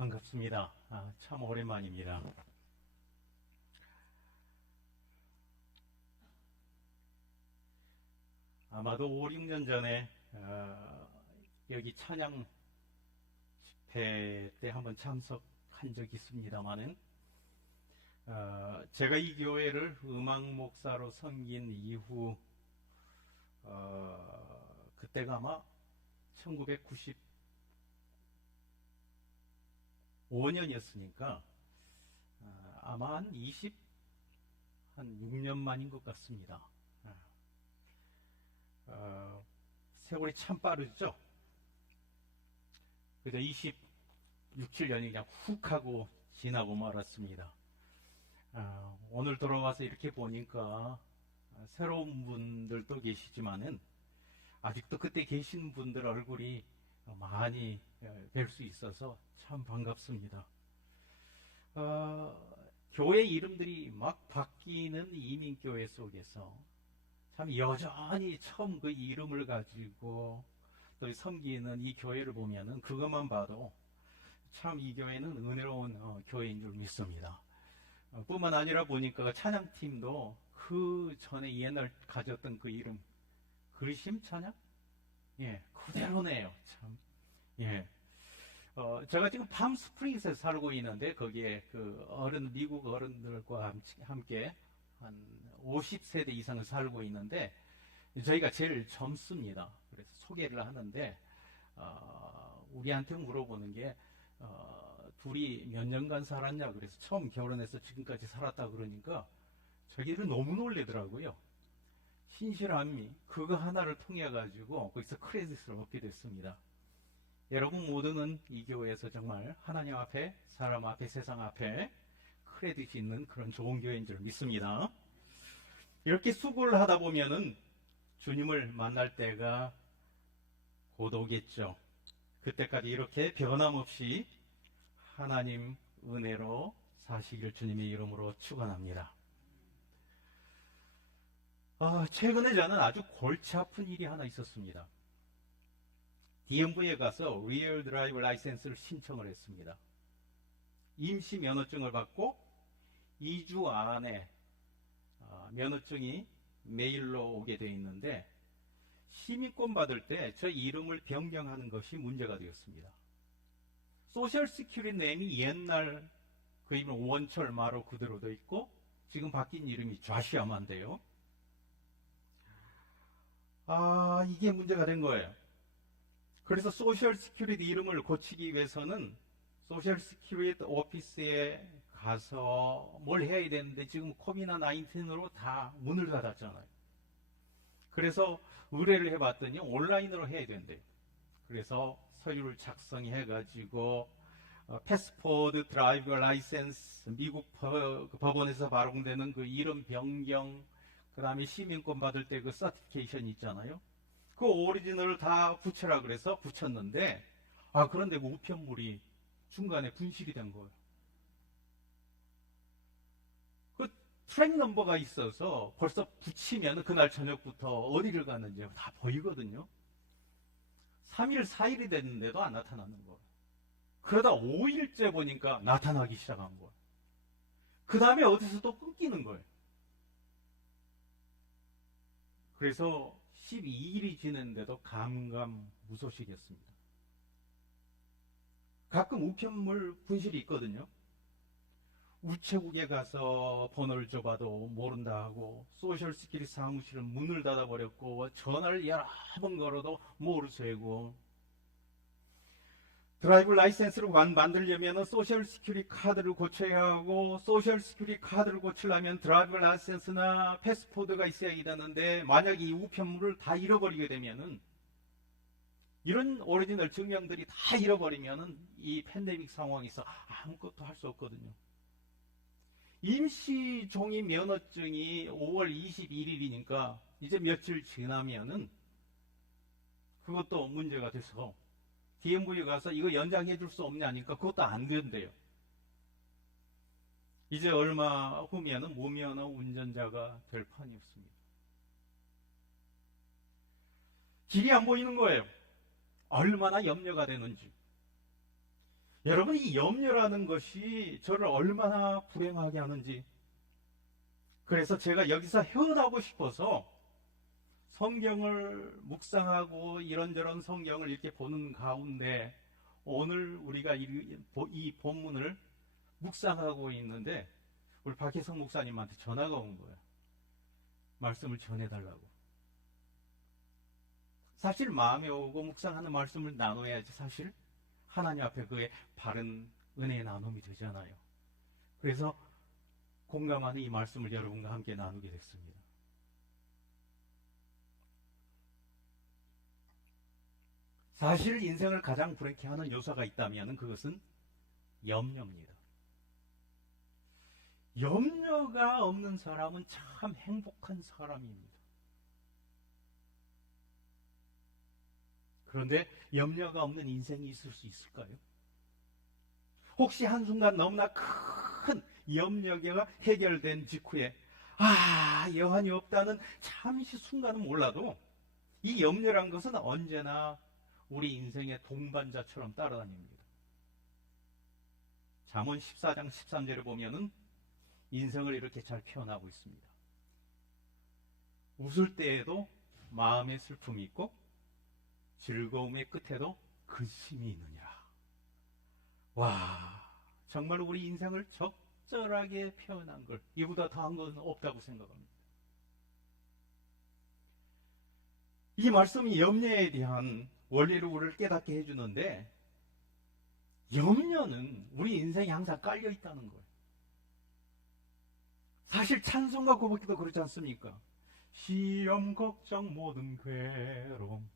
반갑습니다. 참 오랜만입니다. 아마도 5, 6년 전에 여기 찬양 집회 때 한번 참석한 적이 있습니다만은 제가 이 교회를 음악 목사로 섬긴 이후 그때가 아마 1995년이었으니까 아마 한 6년 만인 것 같습니다. 세월이 참 빠르죠? 그래서 26, 7년이 그냥 훅 하고 지나고 말았습니다. 오늘 돌아와서 이렇게 보니까 새로운 분들도 계시지만은 아직도 그때 계신 분들 얼굴이 많이 뵐 수 있어서 참 반갑습니다. 교회 이름들이 막 바뀌는 이민교회 속에서 참 여전히 처음 그 이름을 가지고 또 섬기는 이 교회를 보면은 그것만 봐도 참 이 교회는 은혜로운 교회인 줄 믿습니다. 뿐만 아니라 보니까 찬양팀도 그 전에 옛날 가졌던 그 이름 그리심 찬양? 예, 그대로네요. 참. 예. 제가 지금 팜스프링스에 살고 있는데 거기에 그 미국 어른들과 함께 한 50세대 이상을 살고 있는데 저희가 제일 젊습니다. 그래서 소개를 하는데 우리한테 물어보는 게 둘이 몇 년간 살았냐 그래서 처음 결혼해서 지금까지 살았다 그러니까 저희를 너무 놀래더라고요. 신실함이 그거 하나를 통해 가지고 거기서 크레딧을 얻게 됐습니다. 여러분 모두는 이 교회에서 정말 하나님 앞에, 사람 앞에, 세상 앞에 크레딧이 있는 그런 좋은 교회인 줄 믿습니다. 이렇게 수고를 하다 보면은 주님을 만날 때가 곧 오겠죠. 그때까지 이렇게 변함없이 하나님 은혜로 사시길 주님의 이름으로 축원합니다. 최근에 저는 아주 골치 아픈 일이 하나 있었습니다. DMV에 가서 Real Drive 라이센스를 신청을 했습니다. 임시 면허증을 받고 2주 안에 면허증이 메일로 오게 되어 있는데 시민권 받을 때 저 이름을 변경하는 것이 문제가 되었습니다. 소셜 시큐리티 네임이 옛날 그 이름 원철 마로 그대로 되어 있고 지금 바뀐 이름이 좌시아만데요. 이게 문제가 된 거예요. 그래서 소셜 시큐리티 이름을 고치기 위해서는 소셜 시큐리티 오피스에 가서 뭘 해야 되는데 지금 코비나 19으로 다 문을 닫았잖아요. 그래서 의뢰를 해봤더니 온라인으로 해야 된대요. 그래서 서류를 작성해 가지고 패스포드 드라이버 라이센스 미국 법원에서 발행되는 그 이름 변경 그 다음에 시민권 받을 때 그 서티피케이션 있잖아요. 그 오리지널을 다 붙여라 그래서 붙였는데 그런데 그 우편물이 중간에 분실이 된 거예요. 그 트랙 넘버가 있어서 벌써 붙이면 그날 저녁부터 어디를 갔는지 다 보이거든요. 3일, 4일이 됐는데도 안 나타나는 거예요. 그러다 5일째 보니까 나타나기 시작한 거예요. 그 다음에 어디서 또 끊기는 거예요. 그래서 12일이 지났는데도 감감무소식이었습니다. 가끔 우편물 분실이 있거든요. 우체국에 가서 번호를 줘봐도 모른다 하고 소셜 시큐리티 사무실은 문을 닫아버렸고 전화를 여러 번 걸어도 모르쇠고 드라이브 라이센스를 만들려면 소셜 시큐리티 카드를 고쳐야 하고 소셜 시큐리티 카드를 고치려면 드라이브 라이센스나 패스포드가 있어야 되는데 만약 이 우편물을 다 잃어버리게 되면은 이런 오리지널 증명들이 다 잃어버리면은 이 팬데믹 상황에서 아무것도 할 수 없거든요. 임시 종이 면허증이 5월 21일이니까 이제 며칠 지나면은 그것도 문제가 돼서 DMV에 가서 이거 연장해 줄 수 없냐니까 그것도 안 된대요. 이제 얼마 후면은 무면허 운전자가 될 판이 없습니다. 길이 안 보이는 거예요. 얼마나 염려가 되는지. 여러분, 이 염려라는 것이 저를 얼마나 불행하게 하는지, 그래서 제가 여기서 헤어나고 싶어서 성경을 묵상하고 이런저런 성경을 이렇게 보는 가운데 오늘 우리가 이 본문을 묵상하고 있는데 우리 박혜성 목사님한테 전화가 온 거예요. 말씀을 전해달라고. 사실 마음에 오고 묵상하는 말씀을 나눠야지 사실 하나님 앞에 그의 바른 은혜의 나눔이 되잖아요. 그래서 공감하는 이 말씀을 여러분과 함께 나누게 됐습니다. 사실 인생을 가장 불행케 하는 요소가 있다면 그것은 염려입니다. 염려가 없는 사람은 참 행복한 사람입니다. 그런데 염려가 없는 인생이 있을 수 있을까요? 혹시 한순간 너무나 큰 염려가 해결된 직후에 여한이 없다는 잠시 순간은 몰라도 이 염려란 것은 언제나 우리 인생의 동반자처럼 따라다닙니다. 잠언 14장 13절에 보면은 인생을 이렇게 잘 표현하고 있습니다. 웃을 때에도 마음의 슬픔이 있고 즐거움의 끝에도 근심이 있느니라. 와, 정말 우리 인생을 적절하게 표현한 걸 이보다 더한 것은 없다고 생각합니다. 이 말씀이 염려에 대한 원리를 우리를 깨닫게 해주는데, 염려는 우리 인생에 항상 깔려 있다는 거예요. 사실 찬송가 고백도 그렇지 않습니까? 시험 걱정 모든 괴로움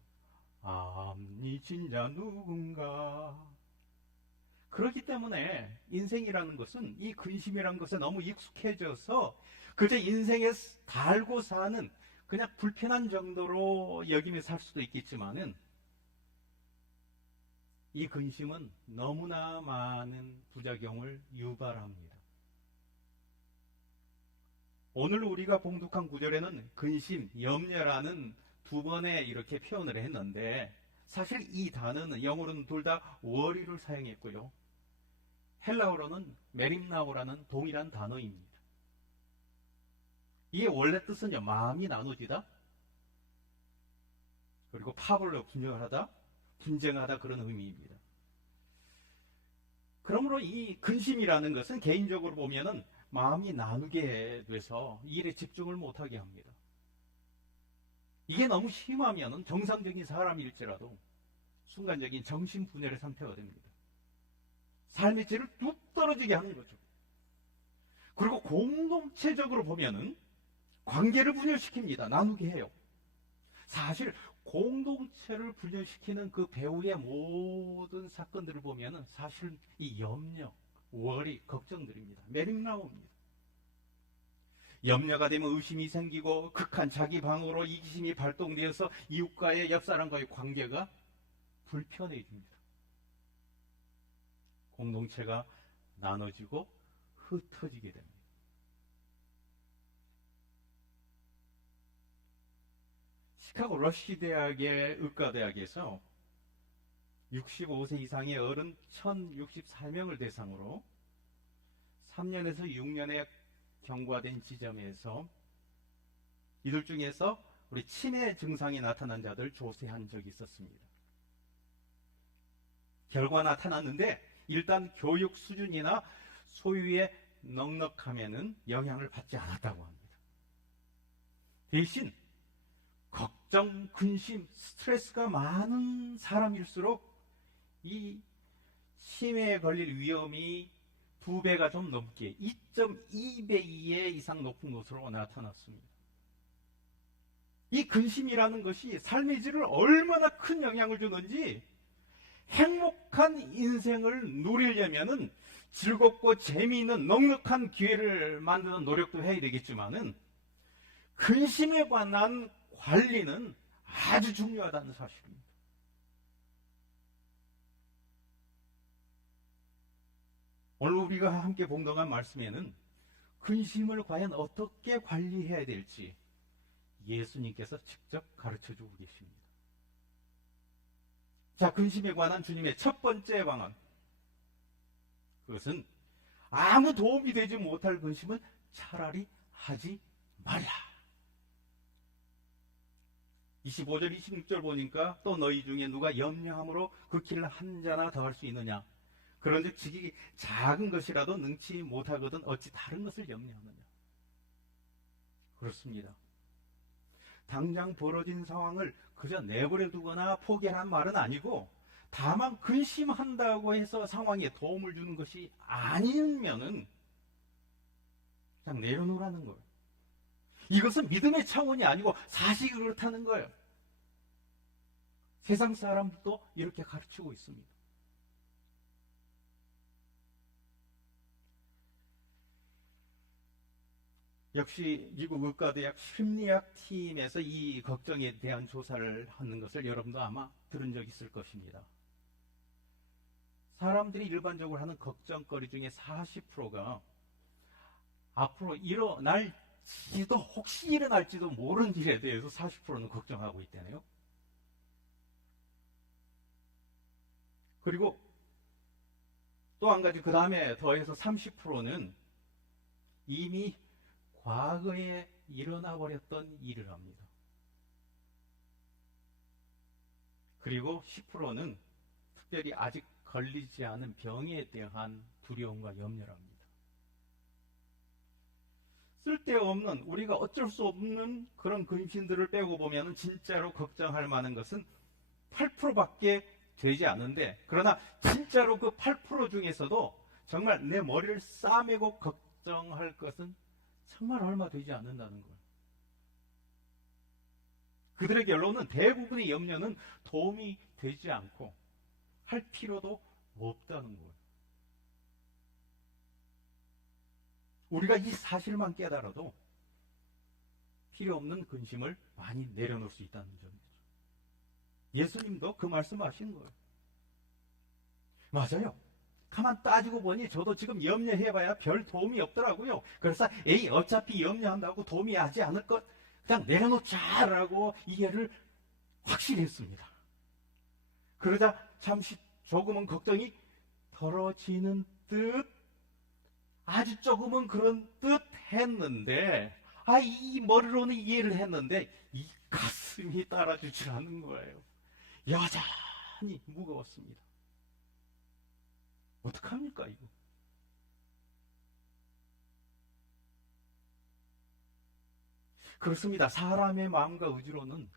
암이 진자 누군가. 그렇기 때문에 인생이라는 것은, 이 근심이라는 것에 너무 익숙해져서 그저 인생에 달고 사는 그냥 불편한 정도로 여기며 살 수도 있겠지만은, 이 근심은 너무나 많은 부작용을 유발합니다. 오늘 우리가 봉독한 구절에는 근심, 염려라는 두 번에 이렇게 표현을 했는데, 사실 이 단어는 영어로는 둘 다 worry를 사용했고요, 헬라어로는 메림나오라는 동일한 단어입니다. 이게 원래 뜻은요, 마음이 나눠지다, 그리고 파벌로 분열하다, 분쟁하다, 그런 의미입니다. 그러므로 이 근심이라는 것은 개인적으로 보면은 마음이 나누게 돼서 일에 집중을 못하게 합니다. 이게 너무 심하면은 정상적인 사람일지라도 순간적인 정신분열의 상태가 됩니다. 삶의 질을 뚝 떨어지게 하는 거죠. 그리고 공동체적으로 보면은 관계를 분열시킵니다. 나누게 해요. 사실 공동체를 분열시키는 그 배후의 모든 사건들을 보면은 사실 이 염려, 월이, 걱정들입니다. 메릭나옵니다. 염려가 되면 의심이 생기고 극한 자기 방어로 이기심이 발동되어서 이웃과의 옆사람과의 관계가 불편해집니다. 공동체가 나눠지고 흩어지게 됩니다. 시카고 러시 대학의 의과대학에서 65세 이상의 어른 1064명을 대상으로 3년에서 6년의 경과된 지점에서 이들 중에서 우리 치매 증상이 나타난 자들 조사한 적이 있었습니다. 결과 나타났는데 일단 교육 수준이나 소유의 넉넉함에는 영향을 받지 않았다고 합니다. 대신 걱정, 근심, 스트레스가 많은 사람일수록 이 치매에 걸릴 위험이 2배가 좀 넘게 2.2배 이상 높은 것으로 나타났습니다. 이 근심이라는 것이 삶의 질을 얼마나 큰 영향을 주는지, 행복한 인생을 누리려면은 즐겁고 재미있는 넉넉한 기회를 만드는 노력도 해야 되겠지만은 근심에 관한 관리는 아주 중요하다는 사실입니다. 오늘 우리가 함께 봉독한 말씀에는 근심을 과연 어떻게 관리해야 될지 예수님께서 직접 가르쳐주고 계십니다. 자, 근심에 관한 주님의 첫 번째 방안, 그것은 아무 도움이 되지 못할 근심은 차라리 하지 말라. 25절, 26절 보니까 또 너희 중에 누가 염려함으로 그 길을 한 자나 더 할 수 있느냐. 그런즉 지극히 작은 것이라도 능치 못하거든 어찌 다른 것을 염려하느냐. 그렇습니다. 당장 벌어진 상황을 그저 내버려 두거나 포기하라는 말은 아니고, 다만 근심한다고 해서 상황에 도움을 주는 것이 아니면은 그냥 내려놓으라는 거예요. 이것은 믿음의 차원이 아니고 사실이 그렇다는 거예요. 세상 사람도 이렇게 가르치고 있습니다. 역시 미국 의과대학 심리학 팀에서 이 걱정에 대한 조사를 하는 것을 여러분도 아마 들은 적이 있을 것입니다. 사람들이 일반적으로 하는 걱정거리 중에 40%가 앞으로 일어날지도, 혹시 일어날지도 모르는 일에 대해서 40%는 걱정하고 있다네요. 그리고 또 한 가지, 그 다음에 더해서 30%는 이미 과거에 일어나 버렸던 일을 합니다. 그리고 10%는 특별히 아직 걸리지 않은 병에 대한 두려움과 염려랍니다. 쓸데없는, 우리가 어쩔 수 없는 그런 근심들을 빼고 보면 진짜로 걱정할 만한 것은 8%밖에 되지 않는데, 그러나 진짜로 그 8% 중에서도 정말 내 머리를 싸매고 걱정할 것은 정말 얼마 되지 않는다는 거예요. 그들의 결론은 대부분의 염려는 도움이 되지 않고 할 필요도 없다는 거예요. 우리가 이 사실만 깨달아도 필요 없는 근심을 많이 내려놓을 수 있다는 점이죠. 예수님도 그 말씀하신 거예요. 맞아요. 가만 따지고 보니 저도 지금 염려해봐야 별 도움이 없더라고요. 그래서 어차피 염려한다고 도움이 하지 않을 것, 그냥 내려놓자라고 이해를 확실히 했습니다. 그러자 잠시 조금은 걱정이 덜어지는 듯, 아주 조금은 그런 듯 했는데, 이 머리로는 이해를 했는데 이 가슴이 따라주질 않는 거예요. 여전히 무거웠습니다. 어떡합니까 이거? 그렇습니다. 사람의 마음과 의지로는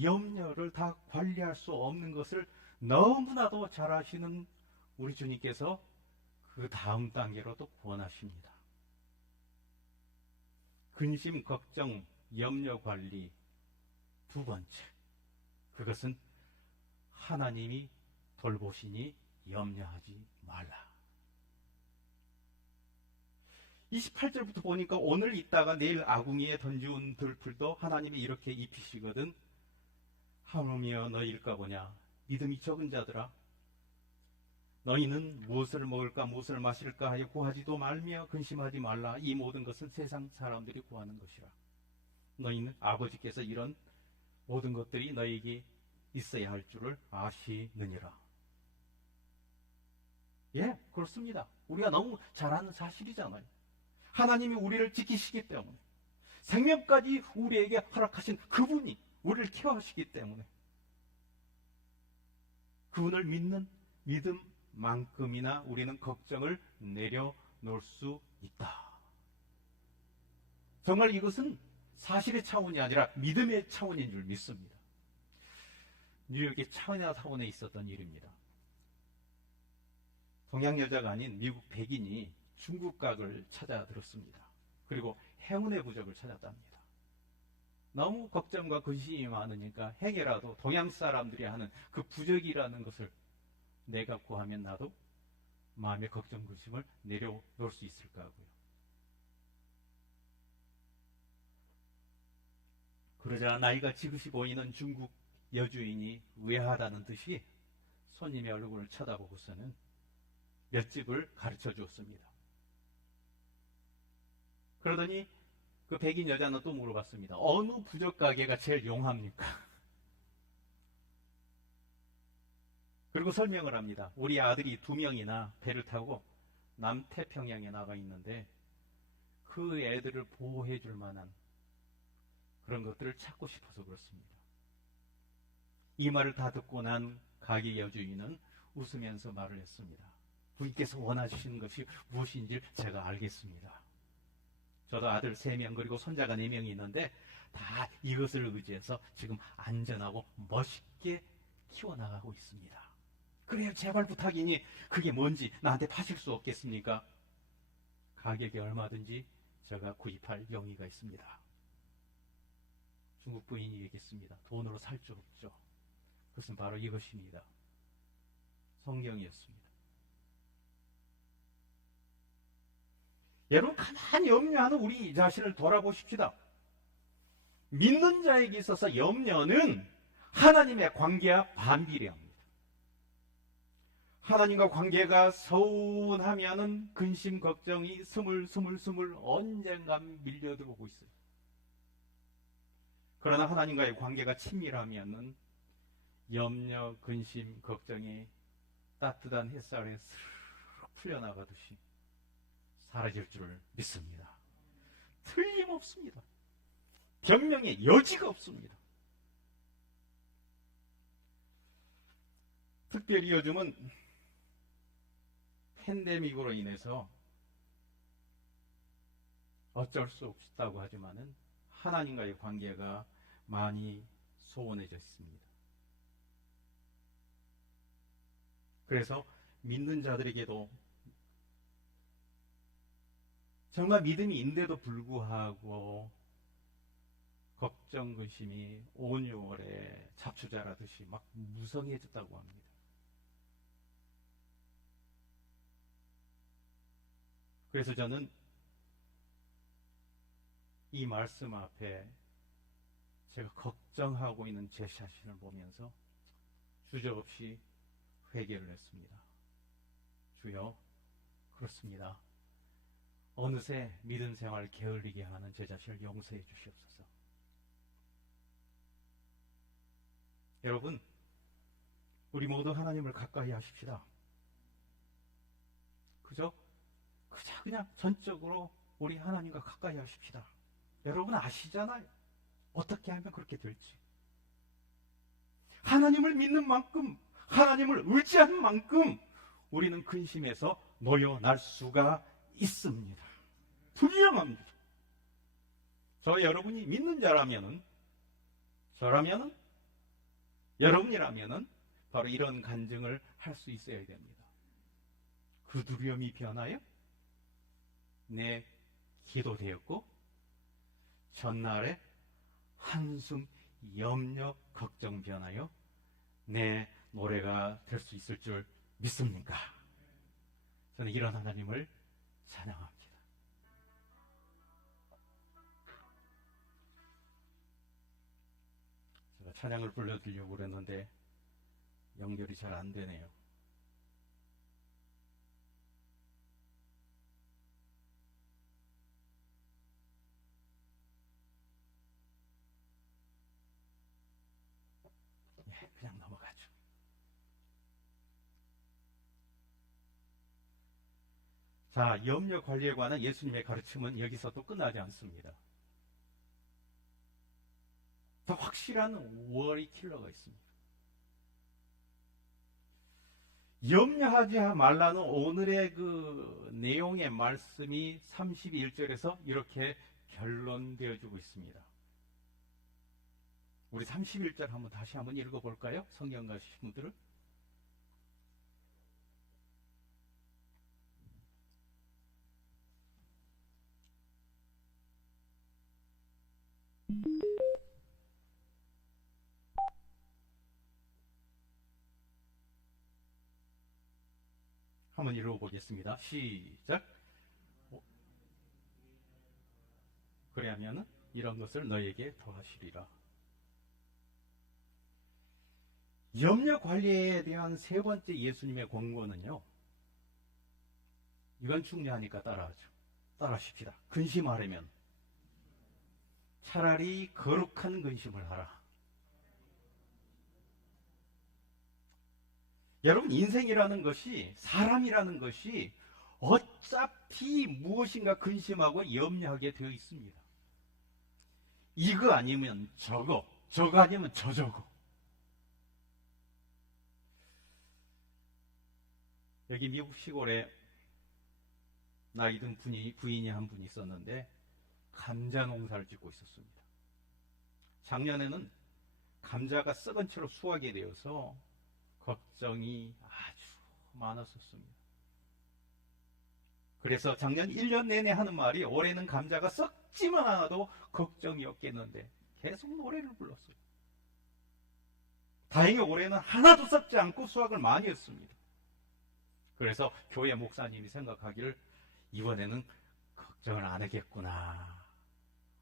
염려를 다 관리할 수 없는 것을 너무나도 잘 아시는 우리 주님께서 그 다음 단계로도 권하십니다. 근심, 걱정, 염려 관리 두 번째, 그것은 하나님이 돌보시니 염려하지 말라. 28절부터 보니까 오늘 있다가 내일 아궁이에 던지운 들풀도 하나님이 이렇게 입히시거든. 하물며 너희일까 보냐. 믿음이 적은 자들아, 너희는 무엇을 먹을까 무엇을 마실까 하여 구하지도 말며 근심하지 말라. 이 모든 것은 세상 사람들이 구하는 것이라. 너희는 아버지께서 이런 모든 것들이 너희에게 있어야 할 줄을 아시느니라. 예, 그렇습니다. 우리가 너무 잘 아는 사실이잖아요. 하나님이 우리를 지키시기 때문에, 생명까지 우리에게 허락하신 그분이 우리를 케어하시기 때문에, 그분을 믿는 믿음만큼이나 우리는 걱정을 내려놓을 수 있다. 정말 이것은 사실의 차원이 아니라 믿음의 차원인 줄 믿습니다. 뉴욕의 차이나타운에 있었던 일입니다. 동양 여자가 아닌 미국 백인이 중국 가구를 찾아 들었습니다. 그리고 행운의 부적을 찾았답니다. 너무 걱정과 근심이 많으니까 행여라도 동양 사람들이 하는 그 부적이라는 것을 내가 구하면 나도 마음의 걱정, 근심을 내려놓을 수 있을까 하고요. 그러자 나이가 지긋이 보이는 중국 여주인이 의아하다는 듯이 손님의 얼굴을 쳐다보고서는 몇 집을 가르쳐 주었습니다. 그러더니 그 백인 여자는 또 물어봤습니다. 어느 부적 가게가 제일 용합니까? 그리고 설명을 합니다. 우리 아들이 2명이나 배를 타고 남태평양에 나가 있는데 그 애들을 보호해 줄 만한 그런 것들을 찾고 싶어서 그렇습니다. 이 말을 다 듣고 난 가게 여주인은 웃으면서 말을 했습니다. 부인께서 원하시는 것이 무엇인지 제가 알겠습니다. 저도 아들 3명 그리고 손자가 4명이 있는데 다 이것을 의지해서 지금 안전하고 멋있게 키워나가고 있습니다. 그래요, 제발 부탁이니 그게 뭔지 나한테 파실 수 없겠습니까? 가격이 얼마든지 제가 구입할 용의가 있습니다. 중국 부인이 얘기했습니다. 돈으로 살 수 없죠. 그것은 바로 이것입니다. 성경이었습니다. 여러분, 가만히 염려하는 우리 자신을 돌아보십시다. 믿는 자에게 있어서 염려는 하나님의 관계와 반비례합니다. 하나님과 관계가 서운하면은 근심, 걱정이 스물스물 언젠간 밀려들어오고 있어요. 그러나 하나님과의 관계가 친밀하면은 염려, 근심, 걱정이 따뜻한 햇살에 스르륵 풀려나가듯이 사라질 줄 믿습니다. 틀림없습니다. 변명의 여지가 없습니다. 특별히 요즘은 팬데믹으로 인해서 어쩔 수 없다고 하지만은 하나님과의 관계가 많이 소원해져 있습니다. 그래서 믿는 자들에게도 정말 믿음이 있는데도 불구하고 걱정, 근심이 온 6월에 잡초자라듯이 막 무성해졌다고 합니다. 그래서 저는 이 말씀 앞에 제가 걱정하고 있는 제 자신을 보면서 주저없이 회개를 했습니다. 주여, 그렇습니다. 어느새 믿음 생활 게을리게 하는 제 자신을 용서해 주시옵소서. 여러분, 우리 모두 하나님을 가까이 하십시다. 그냥 전적으로 우리 하나님과 가까이 하십시다. 여러분 아시잖아요. 어떻게 하면 그렇게 될지. 하나님을 믿는 만큼, 하나님을 의지하는 만큼 우리는 근심에서 놓여날 수가 있습니다. 분명합니다. 여러분이 믿는 자라면은, 저라면은, 여러분이라면은 바로 이런 간증을 할 수 있어야 됩니다. 그 두려움이 변하여 내 기도 되었고, 전날에 한숨, 염려, 걱정 변하여 내 노래가 될 수 있을 줄 믿습니까? 저는 이런 하나님을 찬양합니다. 제가 찬양을 불러드리려고 그랬는데 연결이 잘 안 되네요. 그냥 넘어가죠. 자, 염려 관리에 관한 예수님의 가르침은 여기서 또 끝나지 않습니다. 더 확실한 워리 킬러가 있습니다. 염려하지 말라는 오늘의 그 내용의 말씀이 31절에서 이렇게 결론되어지고 있습니다. 우리 31절 다시 한번 읽어볼까요? 성경 가신 분들은. 한번 읽어보겠습니다. 시작. 그래야면 이런 것을 너에게 더하시리라. 염려 관리에 대한 세 번째 예수님의 권고는요, 이건 중요하니까 따라하죠. 따라하십시다. 근심하려면 차라리 거룩한 근심을 하라. 여러분, 인생이라는 것이, 사람이라는 것이 어차피 무엇인가 근심하고 염려하게 되어 있습니다. 이거 아니면 저거, 저거 아니면 저거. 여기 미국 시골에 나이 든 부인이 한 분이 있었는데 감자 농사를 짓고 있었습니다. 작년에는 감자가 썩은 채로 수확이 되어서 걱정이 아주 많았었습니다. 그래서 작년 1년 내내 하는 말이 올해는 감자가 썩지만 않아도 걱정이 없겠는데 계속 노래를 불렀어요. 다행히 올해는 하나도 썩지 않고 수확을 많이 했습니다. 그래서 교회 목사님이 생각하기를 이번에는 걱정을 안 하겠구나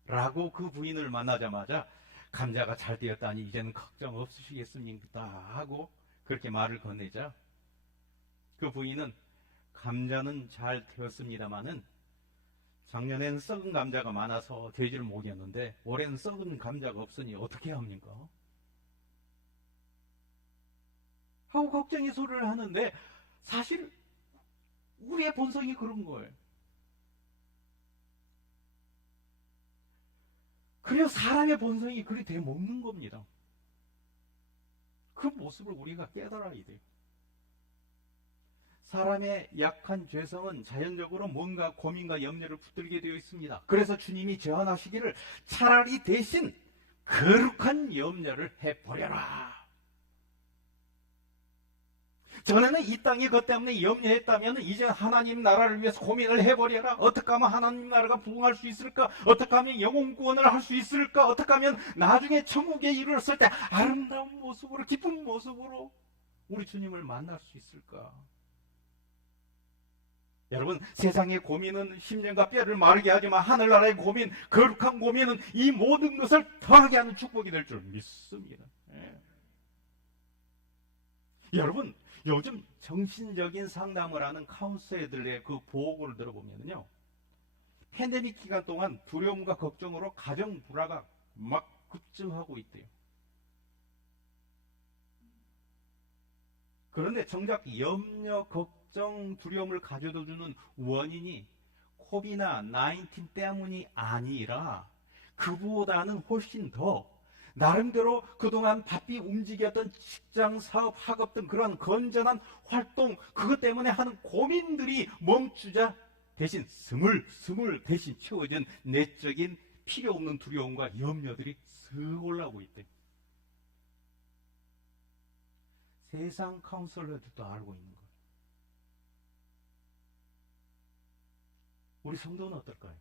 라고 그 부인을 만나자마자 감자가 잘 되었다니 이제는 걱정 없으시겠습니까? 하고 그렇게 말을 건네자 그 부인은 감자는 잘 되었습니다마는 작년엔 썩은 감자가 많아서 되지를 못했는데 올해는 썩은 감자가 없으니 어떻게 합니까? 하고 걱정의 소리를 하는데 사실 우리의 본성이 그런 거예요. 그래서 사람의 본성이 그리 되먹는 겁니다. 그 모습을 우리가 깨달아야 돼요. 사람의 약한 죄성은 자연적으로 뭔가 고민과 염려를 붙들게 되어 있습니다. 그래서 주님이 제안하시기를 차라리 대신 거룩한 염려를 해버려라. 전에는 이 땅이 그것 때문에 염려했다면 이제 하나님 나라를 위해서 고민을 해버려라. 어떻게 하면 하나님 나라가 부흥할 수 있을까? 어떻게 하면 영혼 구원을 할 수 있을까? 어떻게 하면 나중에 천국에 이르렀을 때 아름다운 모습으로 기쁜 모습으로 우리 주님을 만날 수 있을까? 여러분, 세상의 고민은 심령과 뼈를 마르게 하지만 하늘나라의 고민, 거룩한 고민은 이 모든 것을 더하게 하는 축복이 될 줄 믿습니다. 여러분, 요즘 정신적인 상담을 하는 카운셀러들의 그 보고를 들어보면요, 팬데믹 기간 동안 두려움과 걱정으로 가정 불화가 막 급증하고 있대요. 그런데 정작 염려, 걱정, 두려움을 가져다 주는 원인이 코비드-19 때문이 아니라 그보다는 훨씬 더 나름대로 그동안 바삐 움직였던 직장, 사업, 학업 등 그런 건전한 활동, 그것 때문에 하는 고민들이 멈추자 대신 스물 대신 채워진 내적인 필요 없는 두려움과 염려들이 쓱 올라오고 있대. 세상 카운슬러들도 알고 있는 거예요. 우리 성도는 어떨까요?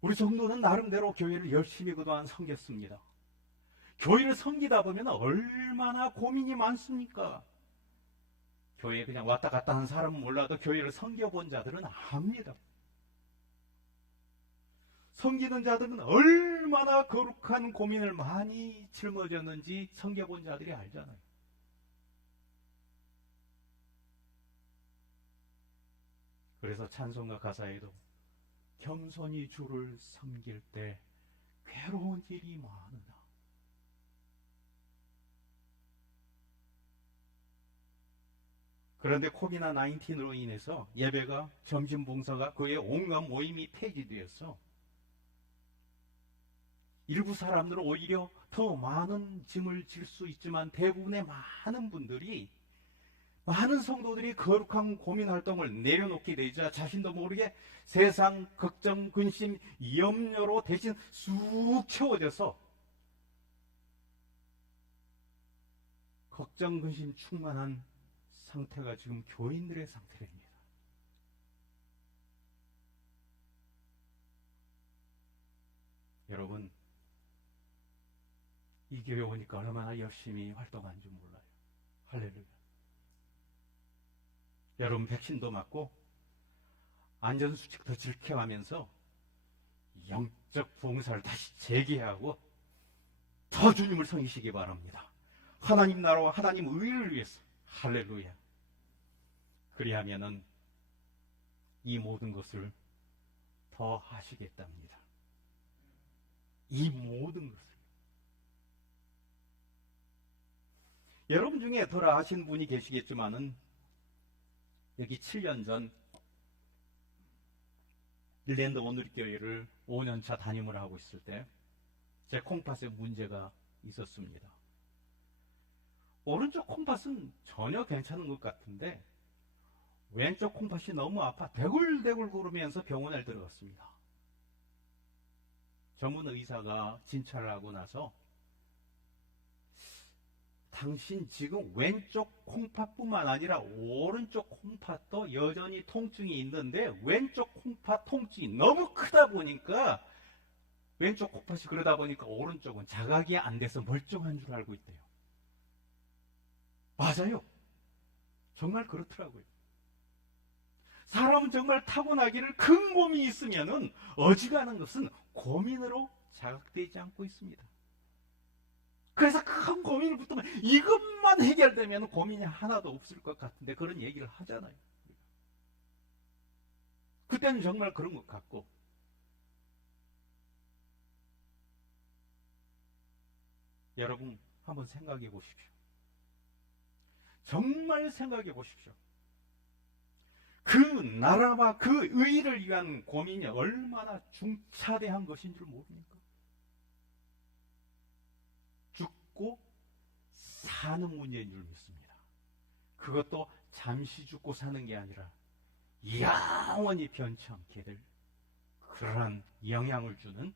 우리 성도는 나름대로 교회를 열심히 그동안 섬겼습니다. 교회를 섬기다 보면 얼마나 고민이 많습니까? 교회에 그냥 왔다 갔다 하는 사람은 몰라도 교회를 섬겨본 자들은 압니다. 섬기는 자들은 얼마나 거룩한 고민을 많이 짊어졌는지 섬겨본 자들이 알잖아요. 그래서 찬송가 가사에도 겸손히 주를 섬길 때 괴로운 일이 많으나 그런데 코비드-19로 인해서 예배가 점심 봉사가 그의 온갖 모임이 폐지되어서 일부 사람들은 오히려 더 많은 짐을 질 수 있지만 대부분의 많은 성도들이 거룩한 고민 활동을 내려놓게 되자 자신도 모르게 세상 걱정, 근심, 염려로 대신 쑥 채워져서 걱정, 근심 충만한 상태가 지금 교인들의 상태입니다. 여러분, 이 교회 오니까 얼마나 열심히 활동하는지 몰라요. 할렐루야. 여러분, 백신도 맞고 안전수칙도 지켜가면서 영적 봉사를 다시 재개하고 더 주님을 섬기시기 바랍니다. 하나님 나라와 하나님 의를 위해서. 할렐루야. 그리하면은 이 모든 것을 더 하시겠답니다. 이 모든 것을. 여러분 중에 덜 아신 분이 계시겠지만은 여기 7년 전 일랜드 온누리교회를 5년차 담임을 하고 있을 때 제 콩팥에 문제가 있었습니다. 오른쪽 콩팥은 전혀 괜찮은 것 같은데 왼쪽 콩팥이 너무 아파 대굴대굴 구르면서 병원에 들어갔습니다. 전문 의사가 진찰을 하고 나서 당신 지금 왼쪽 콩팥뿐만 아니라 오른쪽 콩팥도 여전히 통증이 있는데 왼쪽 콩팥 통증이 너무 크다 보니까 왼쪽 콩팥이 그러다 보니까 오른쪽은 자각이 안 돼서 멀쩡한 줄 알고 있대요. 맞아요. 정말 그렇더라고요. 사람은 정말 타고나기를 큰 고민이 있으면은 어지간한 것은 고민으로 자각되지 않고 있습니다. 그래서 큰 고민을 붙으면 이것만 해결되면 고민이 하나도 없을 것 같은데 그런 얘기를 하잖아요. 그때는 정말 그런 것 같고 여러분 한번 생각해 보십시오. 정말 생각해 보십시오. 그 나라와 그 의를 위한 고민이 얼마나 중차대한 것인 줄 모릅니까? 죽고 사는 문제인 줄 믿습니다. 그것도 잠시 죽고 사는 게 아니라 영원히 변치 않게 될 그러한 영향을 주는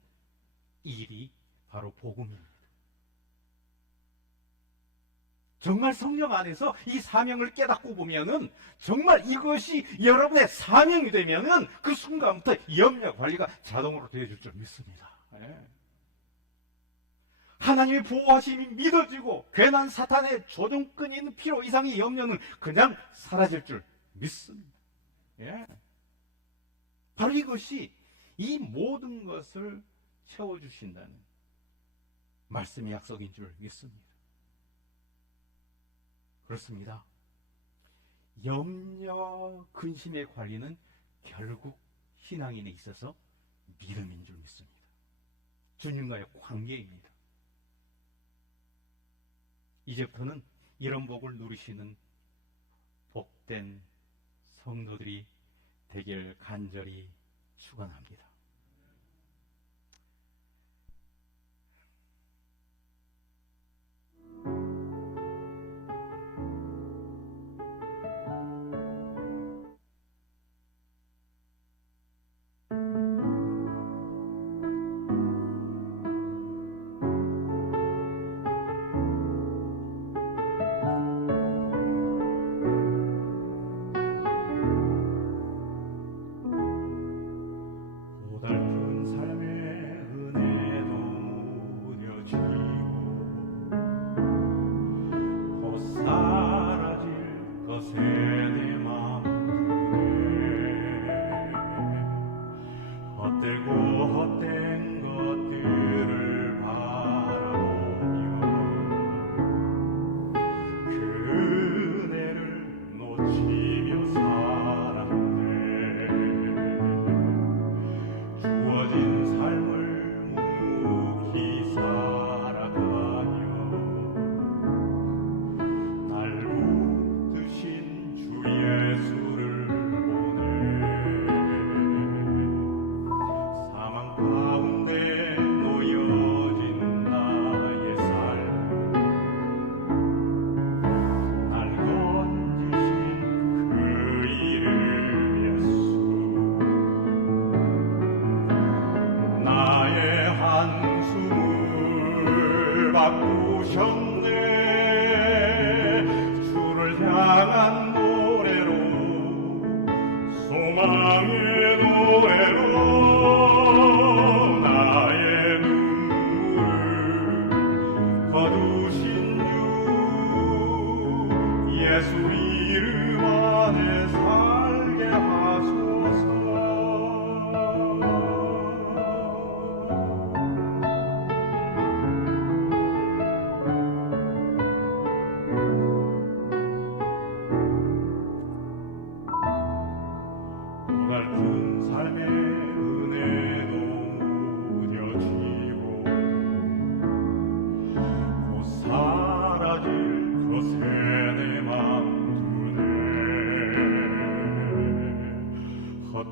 일이 바로 복음입니다. 정말 성령 안에서 이 사명을 깨닫고 보면은 정말 이것이 여러분의 사명이 되면은 그 순간부터 염려 관리가 자동으로 되어질 줄 믿습니다. 하나님의 보호하심이 믿어지고 괜한 사탄의 조종끈이 있는 필요 이상의 염려는 그냥 사라질 줄 믿습니다. 바로 이것이 이 모든 것을 채워주신다는 말씀의 약속인 줄 믿습니다. 그렇습니다. 염려, 근심의 관리는 결국 신앙인에 있어서 믿음인 줄 믿습니다. 주님과의 관계입니다. 이제부터는 이런 복을 누리시는 복된 성도들이 되길 간절히 축원합니다.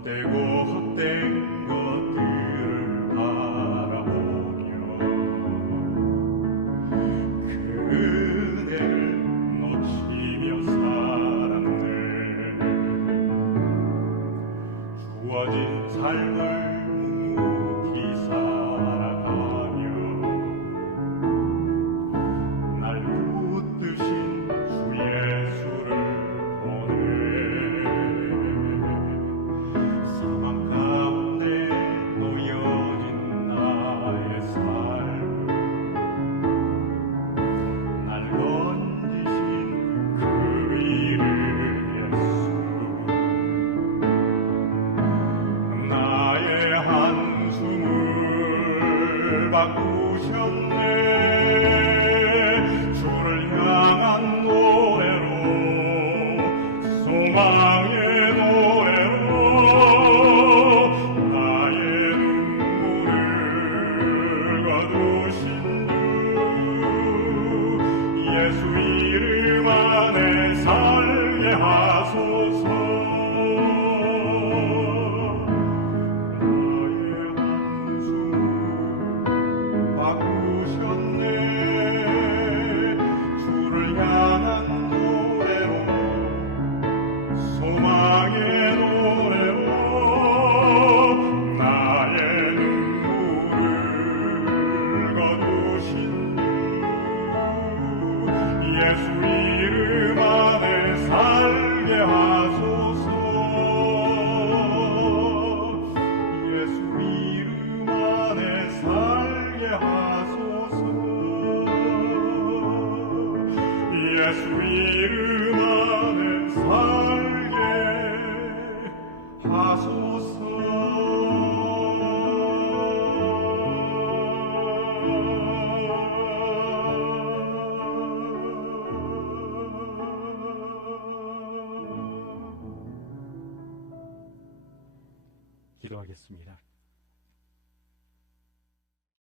헛되고 헛된 것들을 바라보며 그 은혜를 놓치며 살았네. 주어진 삶을 묵묵히 살아가며 날 붙드신 주 예수를 보내. 사망 가운데 놓여진 나의 삶을 날 건지신 그 이름 예수. 나의 한숨을 바꾸셨네. 주를 향한 노래로, 소망의 노래로 나의 눈물을 거두신 주 예수 이름 안에 살게 하소서. 나의 한숨을 바꾸셨네. 주를 향한 노래로, 소망의 노래로 나의 눈물을 거두신 주 예수 이름 안에 살게 하소서. 예수 이름 안에 살게 하소서. 예수 이름 안에 살게 하소서. 기도하겠습니다.